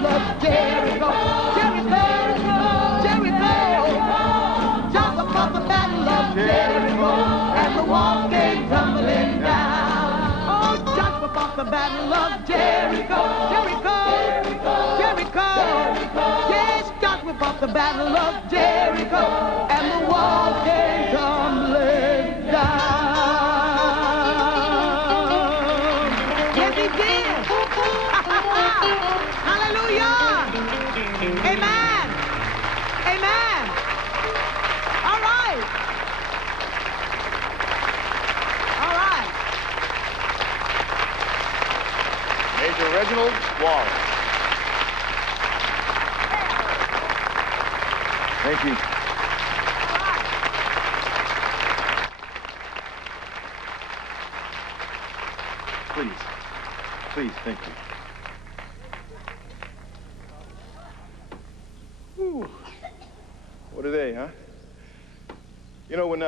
battle of Jericho. Jericho, Jericho. Joshua fought the battle of Jericho, and the wall came tumbling down. Oh, Joshua fought the battle of Jericho. Jericho, Jericho. Yes, Joshua fought the battle of Jericho, and the wall came tumbling down. Yes, he did. Hallelujah. Amen. Amen. All right. All right. Major Reginald Wallace. Thank you. Please. Please, thank you. Whew. What are they, huh? You know, when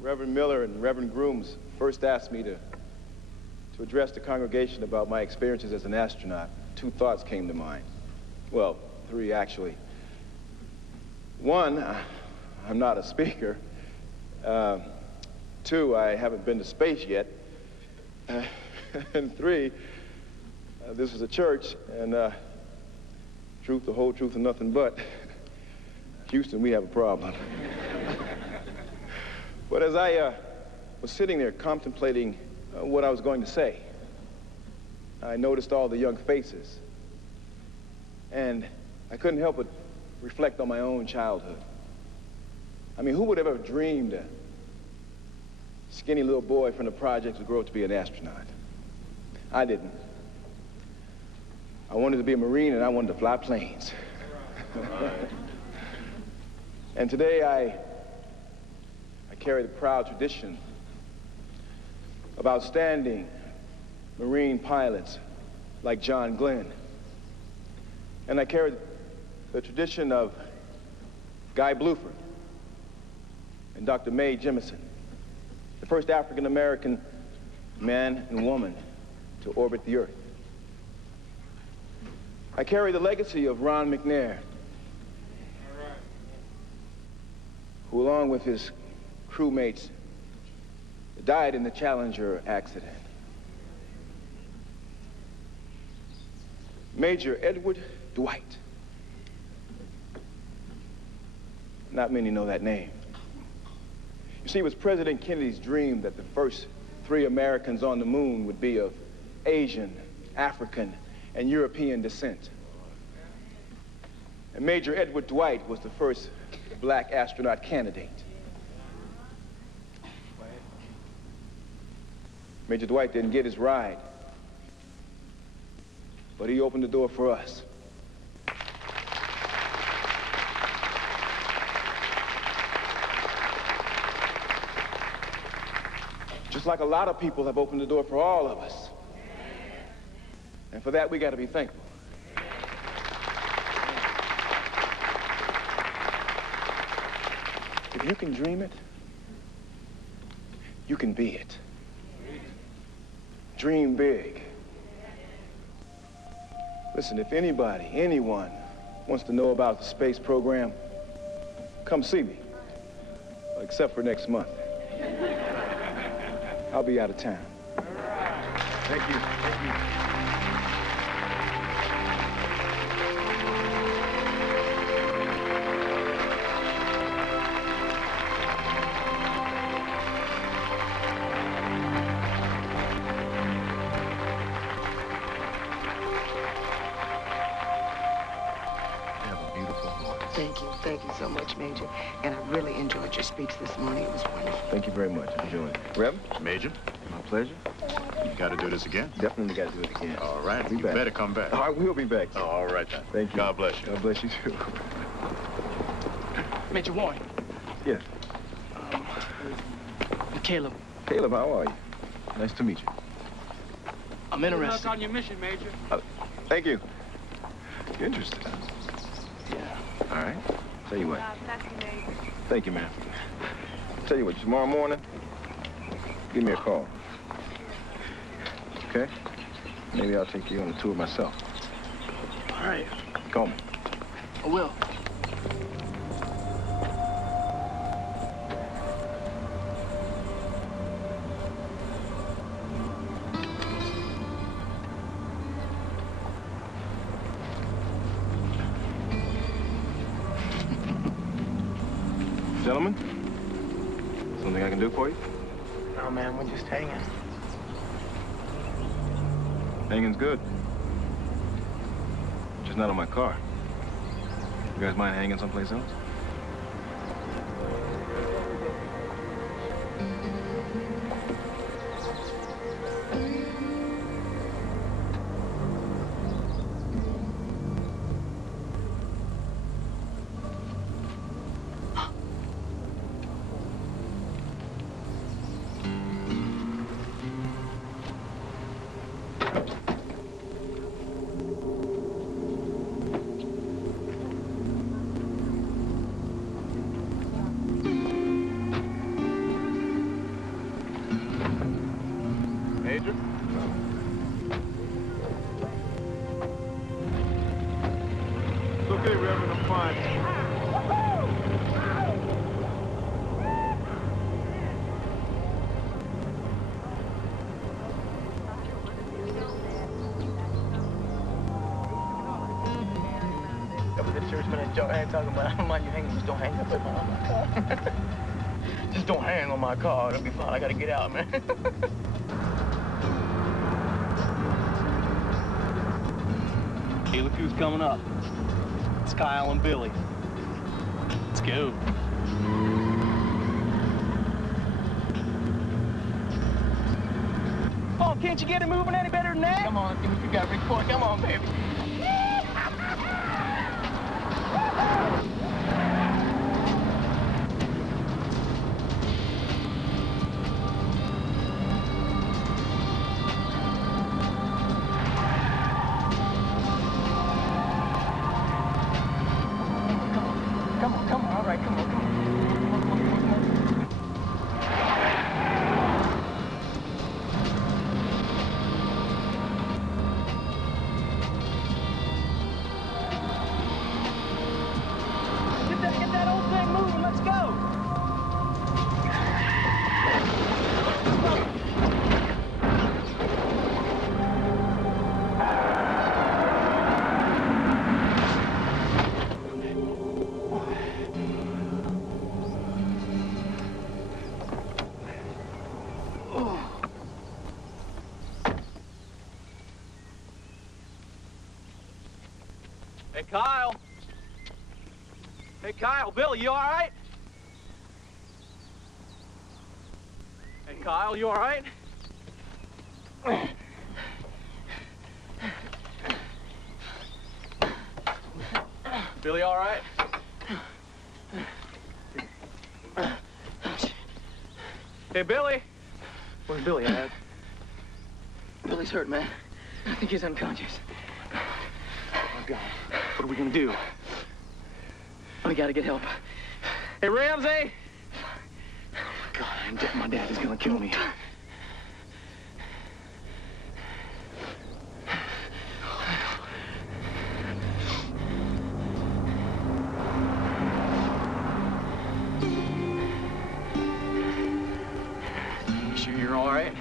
Reverend Miller and Reverend Grooms first asked me to address the congregation about my experiences as an astronaut, two thoughts came to mind. Well, three, actually. One, I'm not a speaker. Two, I haven't been to space yet. And three, this is a church, and truth, the whole truth, and nothing but. Houston, we have a problem. But as I was sitting there contemplating what I was going to say, I noticed all the young faces, and I couldn't help but reflect on my own childhood. I mean, who would have ever dreamed a skinny little boy from the projects would grow up to be an astronaut? I didn't. I wanted to be a Marine, and I wanted to fly planes. And today I carry the proud tradition of outstanding Marine pilots like John Glenn. And I carry the tradition of Guy Bluford and Dr. Mae Jemison, the first African-American man and woman to orbit the Earth. I carry the legacy of Ron McNair, who, along with his crewmates, died in the Challenger accident. Major Edward Dwight. Not many know that name. You see, it was President Kennedy's dream that the first 3 Americans on the moon would be of Asian, African, and European descent. And Major Edward Dwight was the first black astronaut candidate. Major Dwight didn't get his ride, but he opened the door for us. Just like a lot of people have opened the door for all of us. And for that, we got to be thankful. If you can dream it, you can be it. Dream big. Listen, if anybody, anyone, wants to know about the space program, come see me, except for next month. I'll be out of town. Thank you. Thank you. Thank you so much, Major. And I really enjoyed your speech this morning. It was wonderful. Thank you very much. Enjoy it. Rev? Major? My pleasure. You got to do this again? Definitely got to do it again. All right. You better come back. I will be back. Oh, all right, then. Thank you. God bless you. God bless you, too. Major Warren. Yes. Caleb. Caleb, how are you? Nice to meet you. I'm interested. Good luck on your mission, Major. Thank you. You're interested. Yeah. All right. Tell you what. Thank you, ma'am. Tell you what, tomorrow morning, give me a call. Okay? Maybe I'll take you on a tour myself. All right. Go. I will. Gentlemen, something I can do for you? No, man, we're just hanging. Hanging's good. Just not on my car. You guys mind hanging someplace else? Major? It's okay, Reverend, I'm fine. That was the churchman at your head talking about, I don't mind you hanging, just don't hang up on my car. Just don't hang on my car, it'll be fine. I gotta get out, man. Hey, look who's coming up. It's Kyle and Billy. Let's go. Oh, can't you get it moving any better than that? Come on, let's see what you got, Rick Boy. Come on, baby. Come on, all right, come on. Get that old thing moving, let's go. Hey, Kyle. Hey, Kyle, Billy, you all right? Hey, Kyle, you all right? Billy, all right? Hey, Billy. Where's Billy at? Billy's hurt, man. I think he's unconscious. Oh, God. What are we gonna do? We gotta get help. Hey, Ramsey! God, my dad is gonna kill me. You sure you're all right?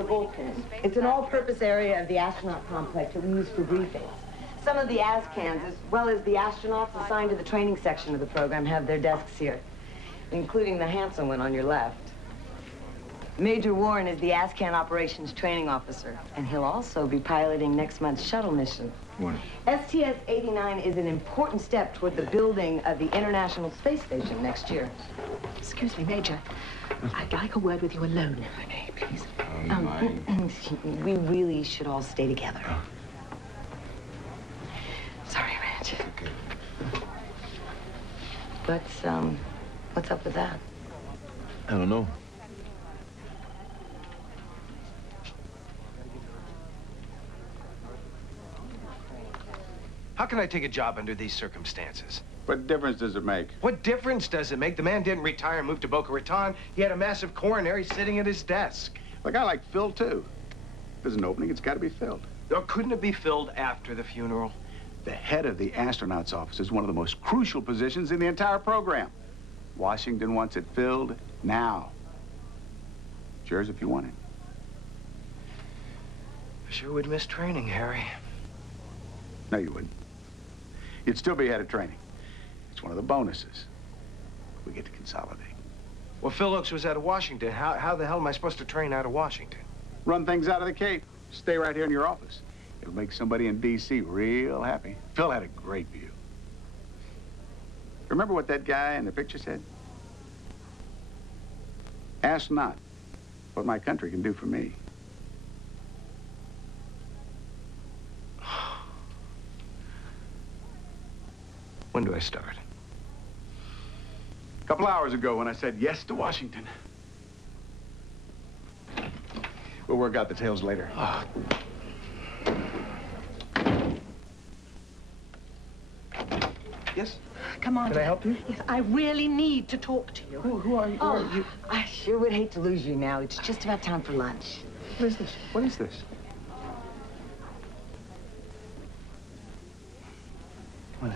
the bullpen. It's an all-purpose area of the astronaut complex that we use for briefings. Some of the ASCANs, as well as the astronauts assigned to the training section of the program, have their desks here, including the handsome one on your left. Major Warren is the ASCAN Operations Training Officer, and he'll also be piloting next month's shuttle mission. Warren. STS-89 is an important step toward the building of the International Space Station next year. Excuse me, Major. I'd like a word with you alone, if I may, please. We really should all stay together. Sorry, Reg. Okay. What's up with that? I don't know. How can I take a job under these circumstances? What difference does it make? What difference does it make? The man didn't retire and move to Boca Raton. He had a massive coronary sitting at his desk. Look, I like Phil, too. If there's an opening, it's got to be filled. Or couldn't it be filled after the funeral? The head of the astronauts office is one of the most crucial positions in the entire program. Washington wants it filled now. It's yours if you want it. I sure would miss training, Harry. No, you wouldn't. You'd still be head of training. It's one of the bonuses. We get to consolidate. Well, Phillips was out of Washington. How the hell am I supposed to train out of Washington? Run things out of the Cape. Stay right here in your office. It'll make somebody in D.C. real happy. Phil had a great view. Remember what that guy in the picture said? Ask not what my country can do for me. When do I start? A couple hours ago when I said yes to Washington. We'll work out the details later. Oh. Yes? Come on. Can I help you? Yes, I really need to talk to you. Who are you? Who are you? I sure would hate to lose you now. It's just about time for lunch. What is this? What is this? What?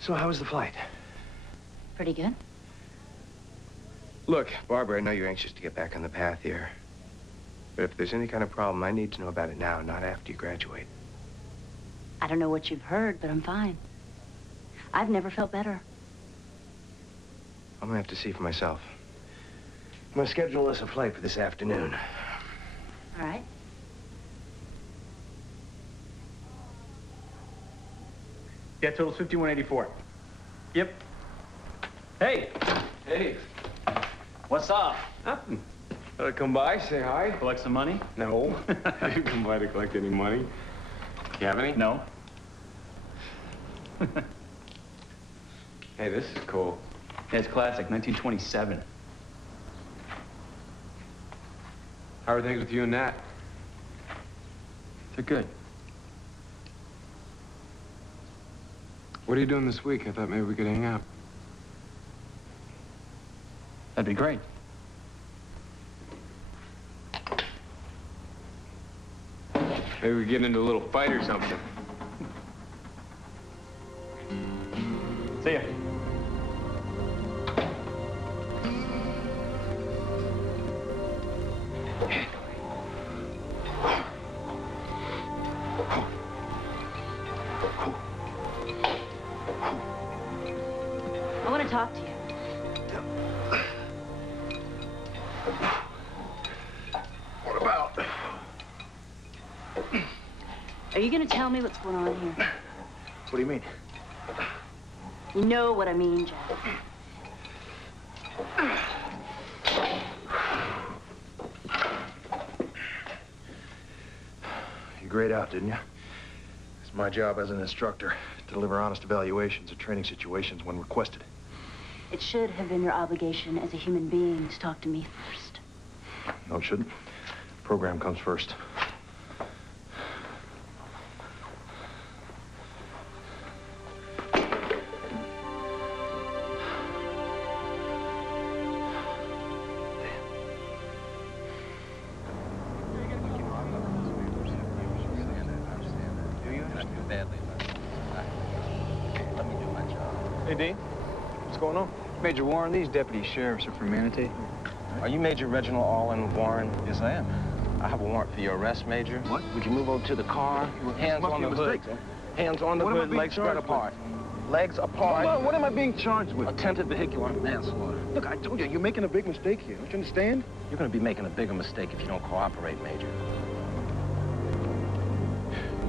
So how was the flight? Pretty good. Look, Barbara, I know you're anxious to get back on the path here. But if there's any kind of problem, I need to know about it now, not after you graduate. I don't know what you've heard, but I'm fine. I've never felt better. I'm gonna have to see for myself. I'm gonna schedule us a flight for this afternoon. All right. Yeah, total's 5184. Yep. Hey. Hey. What's up? Nothing. Thought I'd come by, say hi. Collect some money? No. I didn't come by to collect any money. You have any? No. Hey, this is cool. Yeah, it's classic, 1927. How are things with you and Nat? They're good. What are you doing this week? I thought maybe we could hang out. That'd be great. Maybe we get into a little fight or something. See ya. I want to talk to you. What about? Are you going to tell me what's going on here? What do you mean? You know what I mean, Jack. You grayed out, didn't you? It's my job as an instructor to deliver honest evaluations of training situations when requested. It should have been your obligation as a human being to talk to me first. No, it shouldn't. Program comes first. Hey, Dean. What's going on? Major Warren, these deputy sheriffs are from Manatee. Are you Major Reginald Allen Warren? Yes, I am. I have a warrant for your arrest, Major. What? Would you move over to the car? Hands on the hood. Hands on the hood, legs spread apart. Legs apart. What am I being charged with? Attempted vehicular manslaughter. Look, I told you, you're making a big mistake here. Don't you understand? You're going to be making a bigger mistake if you don't cooperate, Major.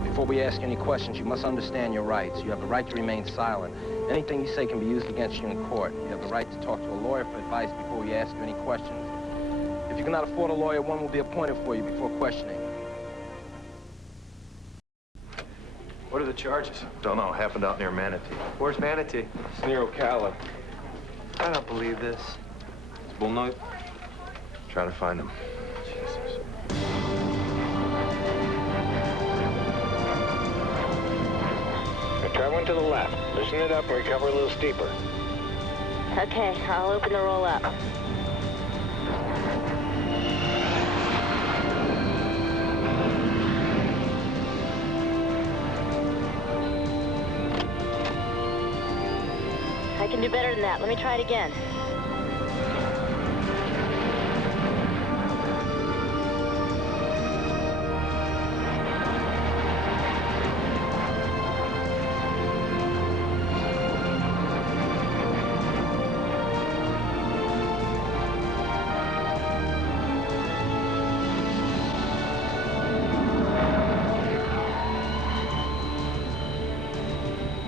Before we ask any questions, you must understand your rights. You have the right to remain silent. Anything you say can be used against you in court. You have the right to talk to a lawyer for advice before we ask you any questions. If you cannot afford a lawyer, one will be appointed for you before questioning. What are the charges? Don't know. Happened out near Manatee. Where's Manatee? It's near Ocala. I don't believe this. It's bullnote. Try to find him. Jesus. Traveling to the left. Loosen it up and recover a little steeper. Okay, I'll open the roll up. I can do better than that. Let me try it again.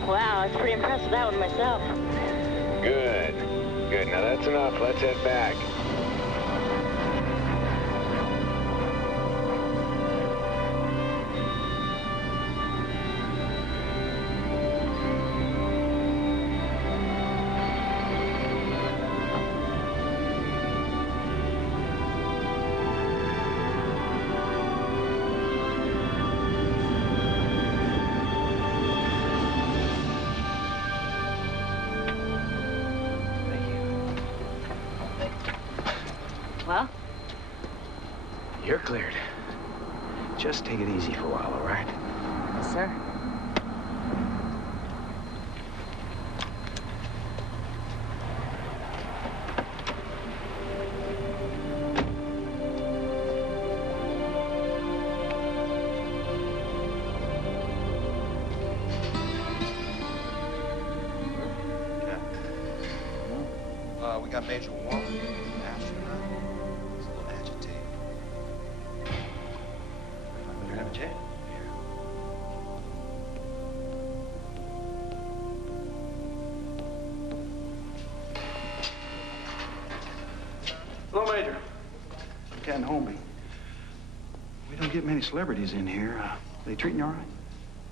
Wow, I was pretty impressed with that one myself. Good. Good. Now that's enough. Let's head back. Well? You're cleared. Just take it easy for a while, all right? Yes, sir. We got Major Warren, astronaut. He's a little agitated. I better have a chat. Hello, Major. I'm Captain Holmby. We don't get many celebrities in here. They treating you all right?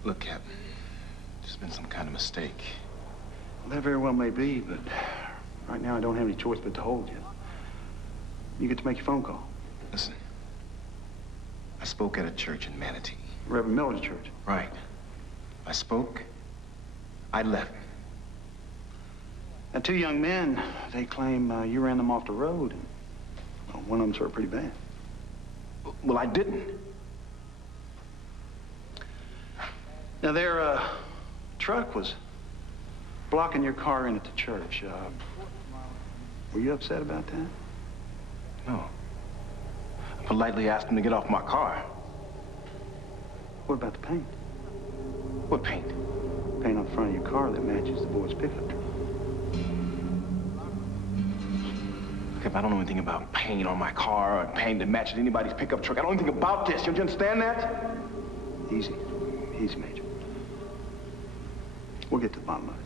Look, Captain, there's been some kind of mistake. Well, that very well may be, but right now I don't have any choice but to hold you. You get to make your phone call. Listen, I spoke at a church in Manatee. Reverend Miller's church. Right. I spoke, I left. Now, two young men, they claim you ran them off the road. And, well, one of them's hurt pretty bad. Well, I didn't. Now, their truck was blocking your car in at the church. Were you upset about that? No. I politely asked him to get off my car. What about the paint? What paint? Paint on the front of your car that matches the boy's pickup truck. Look, I don't know anything about paint on my car or paint that matches anybody's pickup truck. I don't know anything about this. Don't you understand that? Easy. Easy, Major. We'll get to the bottom of it.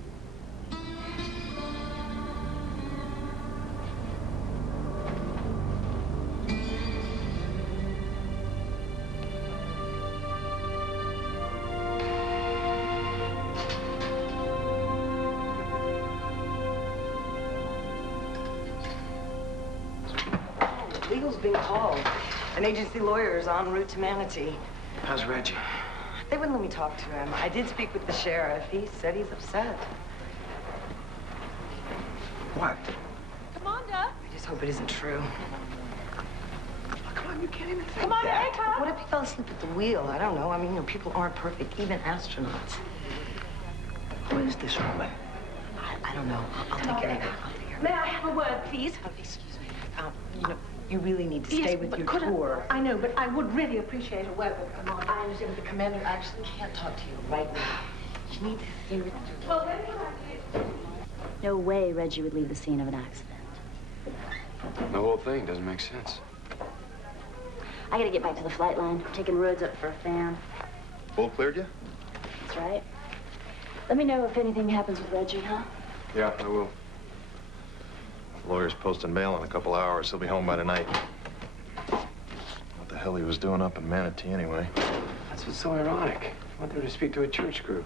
Legal's being called. An agency lawyer is en route to Manatee. How's Reggie? They wouldn't let me talk to him. I did speak with the sheriff. He said he's upset. What? Commander! I just hope it isn't true. Come on, you can't even think Commander that. Eka! What if he fell asleep at the wheel? I don't know. I mean, you know, people aren't perfect, even astronauts. Who is this woman? I don't know. I'll take care of it. I'll figure May I have a word, please? Oh, excuse me. You know, you really need to stay with your tour. I know, but I would really appreciate a word with the commander. I understand, but the commander actually can't talk to you right now. You need to stay with your tour. No way Reggie would leave the scene of an accident. The whole thing doesn't make sense. I gotta get back to the flight line. Taking Rhodes up for a fan. Bull cleared you? That's right. Let me know if anything happens with Reggie, huh? Yeah, I will. Lawyer's posting bail in a couple hours. He'll be home by tonight. What the hell he was doing up in Manatee anyway? That's what's so ironic. I want them to speak to a church group.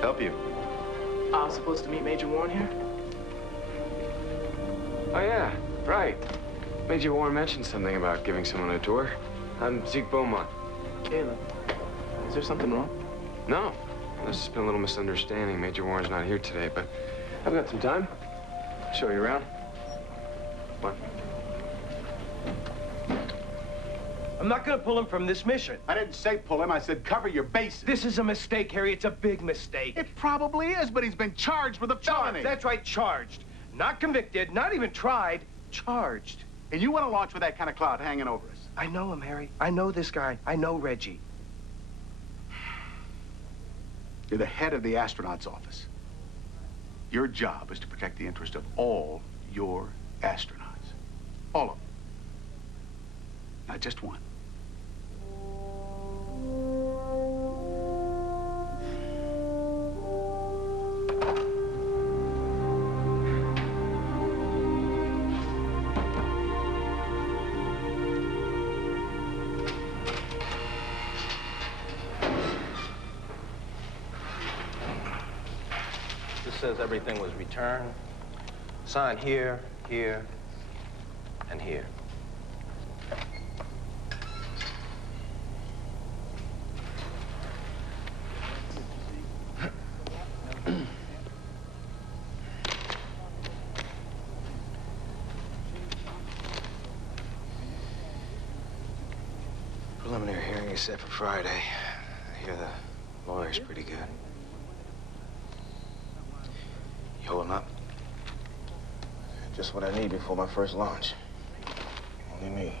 Help you. I was supposed to meet Major Warren here? Oh, yeah, right. Major Warren mentioned something about giving someone a tour. I'm Zeke Beaumont. Caleb, is there something wrong? No, there's just been a little misunderstanding. Major Warren's not here today, but I've got some time. I'll show you around. What? I'm not gonna pull him from this mission. I didn't say pull him, I said cover your bases. This is a mistake, Harry. It's a big mistake. It probably is, but he's been charged with a felony. That's right, charged. Not convicted, not even tried, charged. And you want to launch with that kind of cloud hanging over us? I know him, Harry. I know this guy. I know Reggie. You're the head of the astronauts' office. Your job is to protect the interest of all your astronauts. All of them. Not just one. This says everything was returned. Sign here, here, and here. Preliminary hearing is set for Friday. I hear the lawyer's pretty good. You holding up? Just what I need before my first launch. Only me.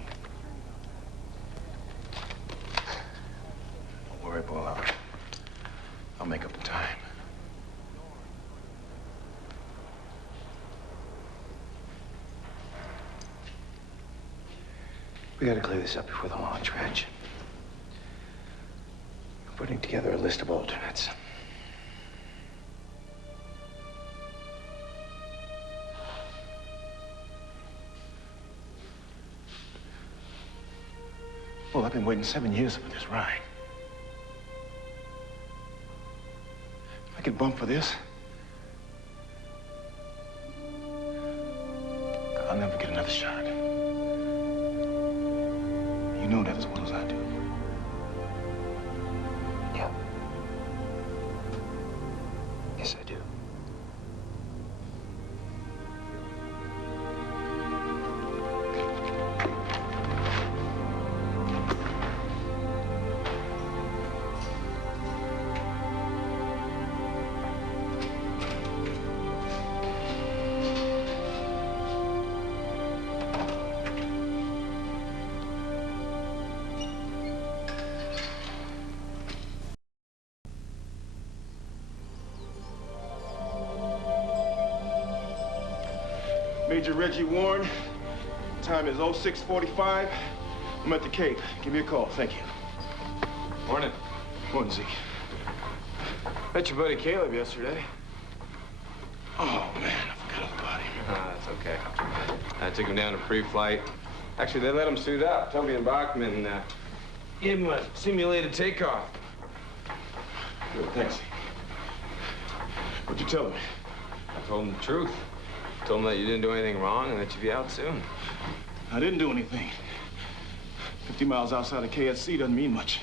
Don't worry, Bull. I'll make up the time. We gotta clear this up before the launch, Reg. I'm putting together a list of alternates. Well, I've been waiting 7 years for this ride. If I get bumped for this, I'll never get another shot. You know that as well as I do. Yeah. Yes, I do. Major Reggie Warren. Time is 06:45. I'm at the Cape. Give me a call. Thank you. Morning. Morning, Zeke. Met your buddy Caleb yesterday. Oh, man, I forgot all about him. That's okay. I took him down to pre-flight. Actually, they let him suit up. Toby and Bachman gave him a simulated takeoff. Good, thanks. What'd you tell him? I told him the truth. Told him that you didn't do anything wrong and that you'd be out soon. I didn't do anything. 50 miles outside of KSC doesn't mean much.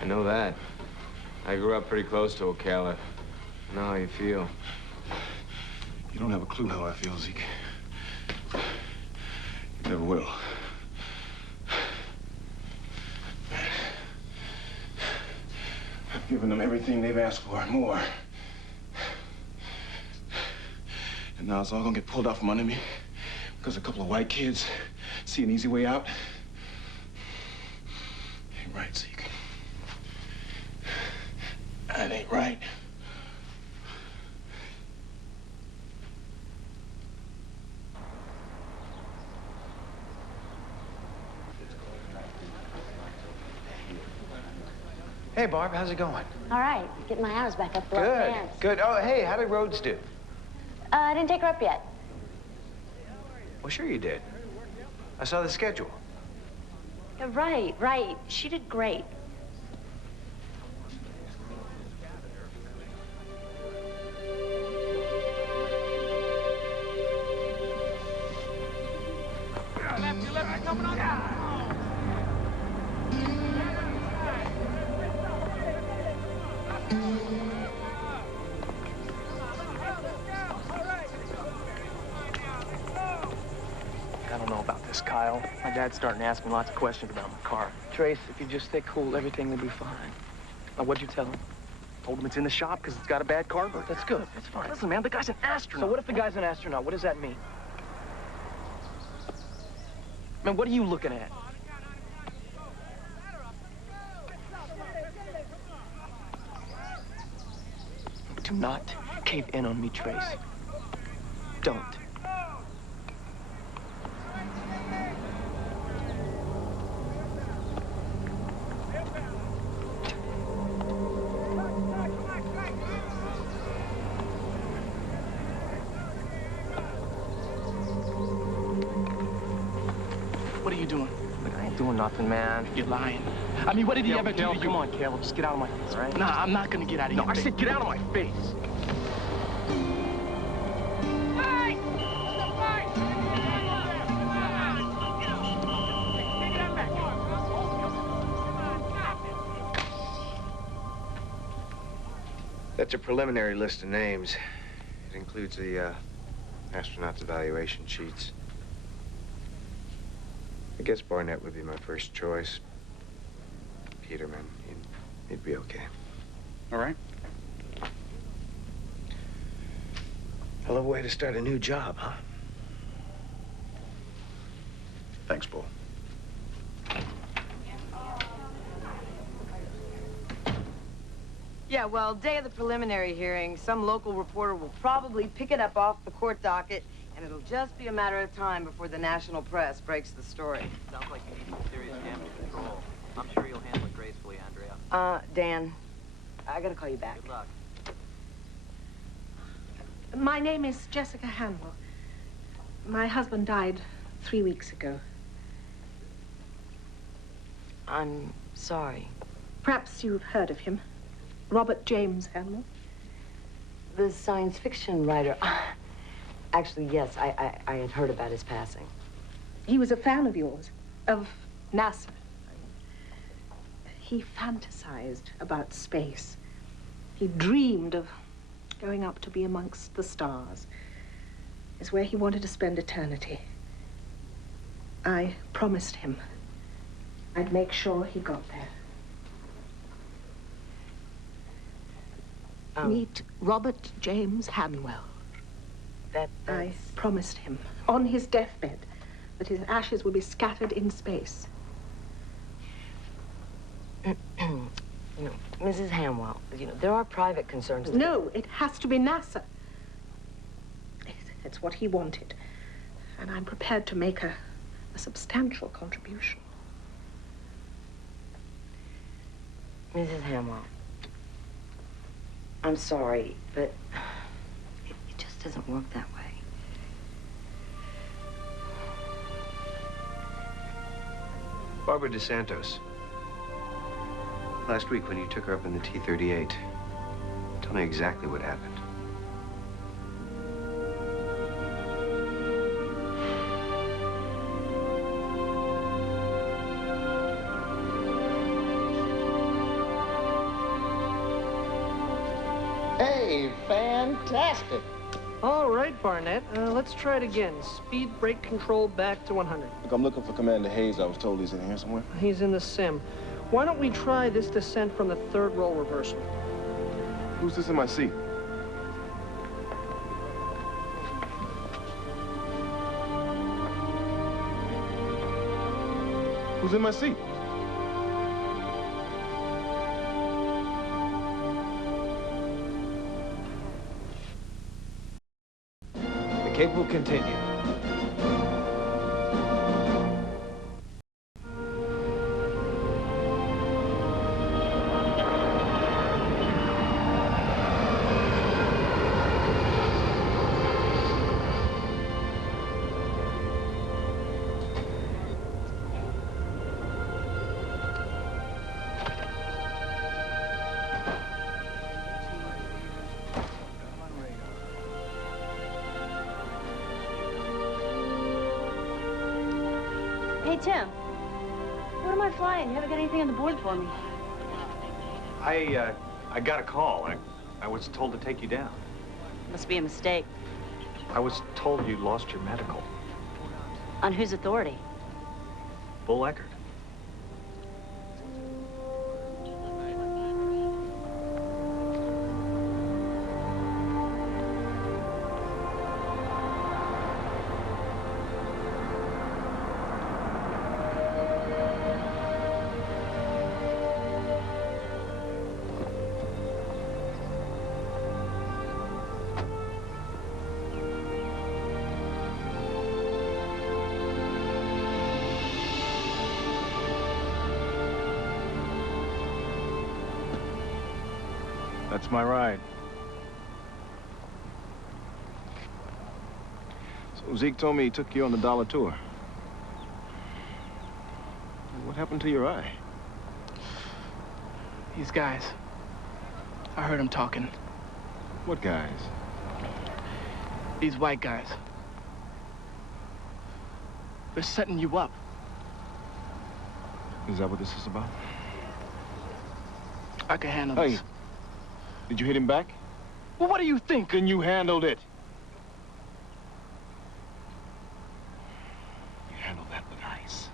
I know that. I grew up pretty close to Ocala. I know how you feel. You don't have a clue how I feel, Zeke. You never will. Giving them everything they've asked for and more. And now it's all gonna get pulled out from under me because a couple of white kids see an easy way out. Ain't right, Zeke. That ain't right. Hey, Barb, how's it going? All right, getting my hours back up the left hands. Good. Oh, hey, how did Rhodes do? I didn't take her up yet. Well, sure you did. I saw the schedule. Right, right. She did great. I don't know about this, Kyle. My dad's starting to ask me lots of questions about my car. Trace, if you just stay cool, everything will be fine. Now, what'd you tell him? Told him it's in the shop because it's got a bad carburetor. That's good. That's fine. Listen, man, the guy's an astronaut. So what if the guy's an astronaut? What does that mean? Man, what are you looking at? Do not cave in on me, Trace. Don't. What are you doing? Look, I ain't doing nothing, man. You're lying. I mean, what did he ever do to you? Come on, Caleb. Just get out of my face, all right? Nah, I'm not gonna get out of your face. No, I said get out of my face. That's a preliminary list of names. It includes the astronauts' evaluation sheets. I guess Barnett would be my first choice. Peterman, he'd be okay. All right. Hell of a way to start a new job, huh? Thanks, Bull. Yeah, well, day of the preliminary hearing, some local reporter will probably pick it up off the court docket, and it'll just be a matter of time before the national press breaks the story. Sounds like you need some serious damage control. I'm sure you'll handle it gracefully, Andrea. Dan, I gotta call you back. Good luck. My name is Jessica Hanwell. My husband died 3 weeks ago. I'm sorry. Perhaps you've heard of him. Robert James Hanwell. The science fiction writer. Actually, yes, I had heard about his passing. He was a fan of yours, of NASA. He fantasized about space. He dreamed of going up to be amongst the stars. It's where he wanted to spend eternity. I promised him I'd make sure he got there. Meet Robert James Hanwell. I promised him, on his deathbed, that his ashes would be scattered in space. Mrs. Hanwell, there are private concerns. No, it has to be NASA. It's what he wanted. And I'm prepared to make a substantial contribution. Mrs. Hanwell, I'm sorry, but it just doesn't work that way. Barbara DeSantos. Last week when you took her up in the T-38, tell me exactly what happened. Hey, fantastic. All right, Barnett. Let's try it again. Speed brake control back to 100. Look, I'm looking for Commander Hayes. I was told he's in here somewhere. He's in the sim. Why don't we try this descent from the third roll reversal? Who's this in my seat? Who's in my seat? The cape will continue. Hey, Tim. What am I flying? You haven't got anything on the board for me. I got a call. I was told to take you down. Must be a mistake. I was told you lost your medical. On whose authority? Bull Eckert. That's my ride. So Zeke told me he took you on the dollar tour. What happened to your eye? These guys. I heard them talking. What guys? These white guys. They're setting you up. Is that what this is about? I can handle Hey, this. did you hit him back? Well, what do you think? Then you handled it. You handled that with ice.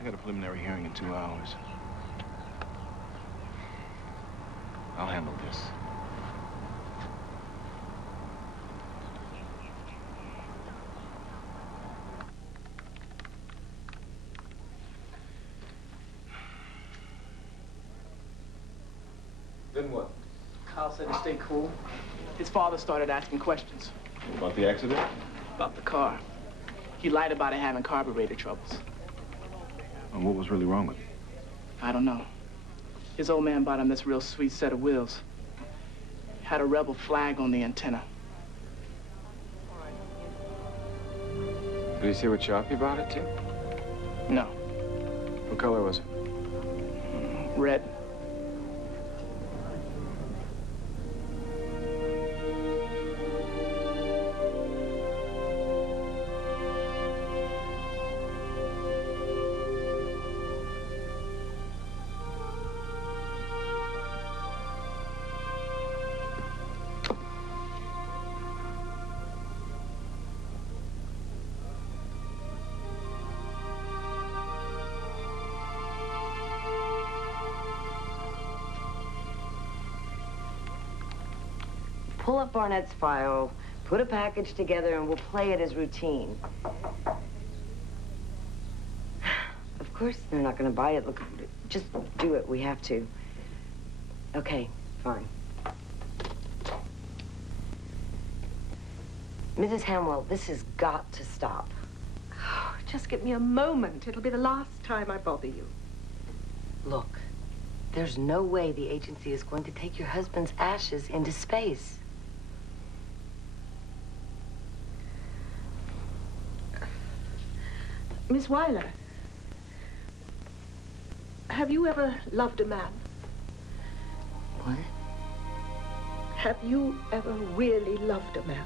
I got a preliminary hearing in 2 hours. I'll handle this. Then what? Kyle said to stay cool. His father started asking questions. About the accident? About the car. He lied about it having carburetor troubles. And what was really wrong with it? I don't know. His old man bought him this real sweet set of wheels. Had a rebel flag on the antenna. Did he say what shop you bought it to? No. What color was it? Red. Pull up Barnett's file, put a package together, and we'll play it as routine. Of course they're not going to buy it. Look, just do it. We have to. Okay, fine. Mrs. Hamwell, this has got to stop. Oh, just give me a moment. It'll be the last time I bother you. Look, there's no way the agency is going to take your husband's ashes into space. Miss Weiler, have you ever loved a man? What? Have you ever really loved a man?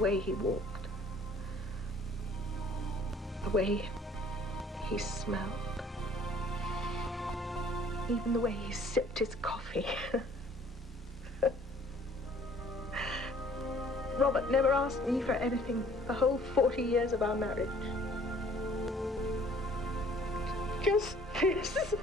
way he walked, the way he smelled, even the way he sipped his coffee. Robert never asked me for anything the whole 40 years of our marriage. Just this.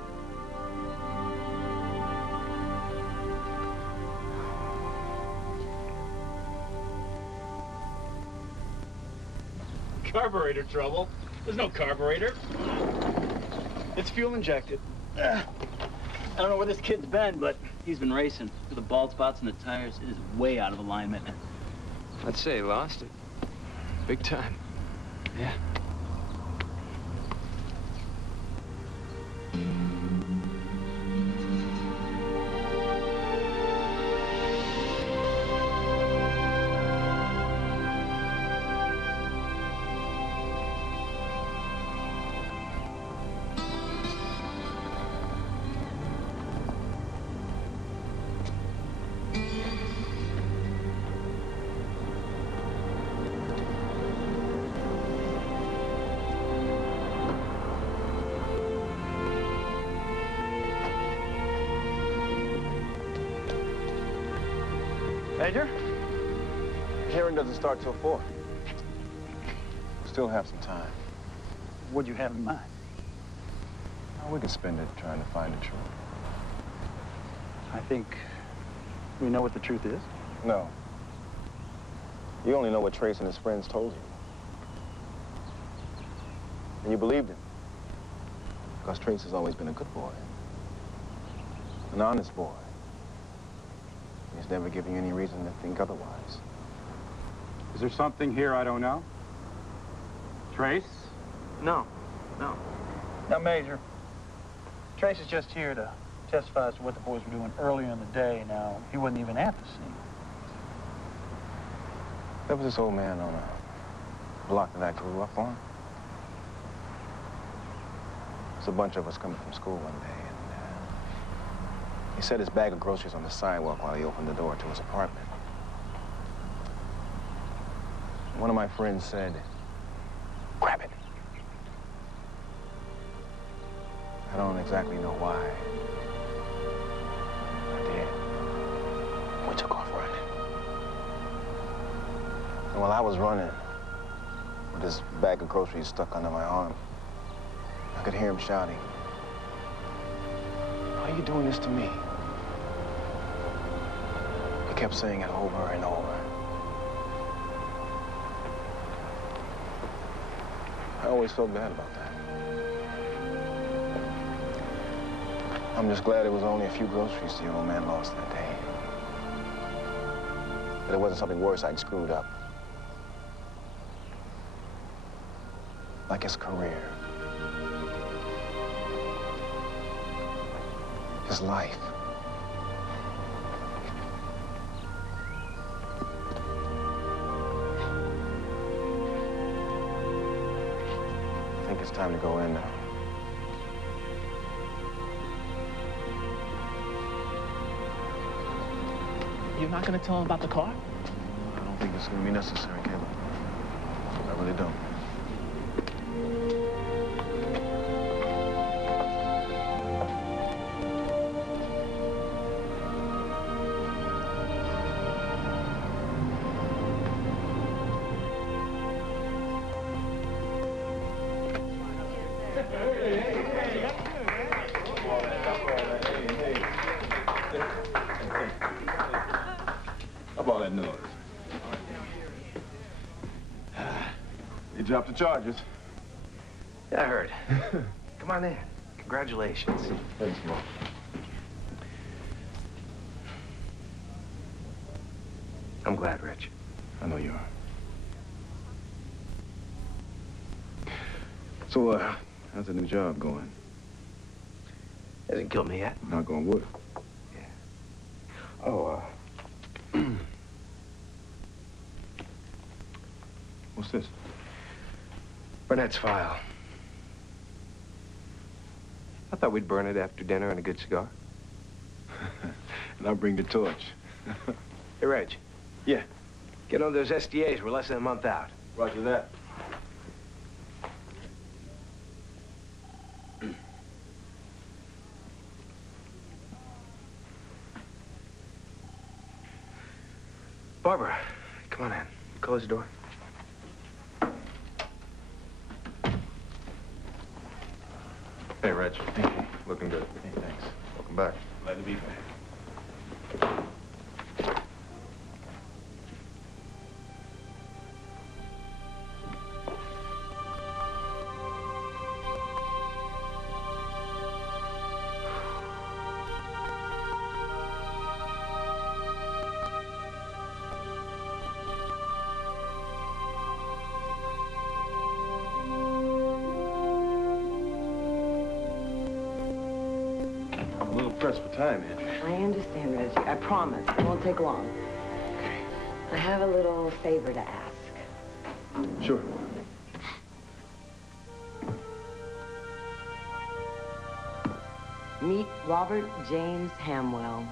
Carburetor trouble? There's no carburetor. It's fuel injected. I don't know where this kid's been, but He's been racing. The bald spots in the tires, it is way out of alignment. I'd say he lost it. Big time. Yeah. Major? Hearing doesn't start till 4. Still have some time. What'd you have in mind? Oh, we could spend it trying to find the truth. I think we know what the truth is. No. You only know what Trace and his friends told you. And you believed him. Because Trace has always been a good boy. An honest boy. He's never given you any reason to think otherwise. Is there something here I don't know? Trace? No. Now, Major, Trace is just here to testify as to what the boys were doing earlier in the day. Now, he wasn't even at the scene. There was this old man on a block that I grew up on. There's a bunch of us coming from school one day. He set his bag of groceries on the sidewalk while he opened the door to his apartment. One of my friends said, "Grab it." I don't exactly know why. I did. We took off running. And while I was running, with his bag of groceries stuck under my arm, I could hear him shouting, "Why are you doing this to me?" He kept saying it over and over. I always felt bad about that. I'm just glad it was only a few groceries the old man lost that day. That it wasn't something worse I'd screwed up. Like his career. His life. I think it's time to go in now. You're not gonna tell him about the car? I don't think it's gonna be necessary, Caleb. I really don't. All that noise. You dropped the charges. Yeah, I heard. Come on in. Congratulations. Thanks, Mo. I'm glad, Rich. I know you are. So, how's the new job going? Hasn't killed me yet. Knock on wood. Yeah. Oh, What's this? Burnett's file. I thought we'd burn it after dinner and a good cigar. And I'll bring the torch. Hey, Reg. Yeah. Get on those SDAs. We're less than a month out. Roger that. Barbara, come on in. Close the door. Hey, Reg. Hey. Looking good. Hey, thanks. Welcome back. Glad to be back. Pressed for time, Andrew. I understand, Reggie. I promise. It won't take long. I have a little favor to ask. Sure. Meet Robert James Hamwell.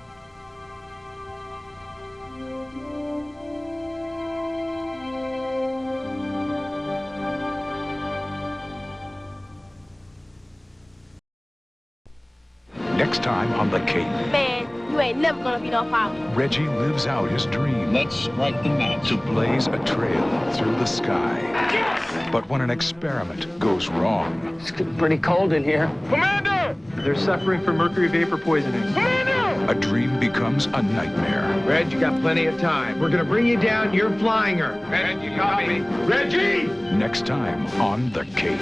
Next time on The Cape. Man, you ain't never gonna be no pilot. Reggie lives out his dream. Let's strike the match. To blaze a trail through the sky. Yes! But when an experiment goes wrong. It's getting pretty cold in here. Commander! They're suffering from mercury vapor poisoning. Commander! A dream becomes a nightmare. Reg, you got plenty of time. We're gonna bring you down. You're flying her. Reggie, copy. Reggie! Next time on The Cape.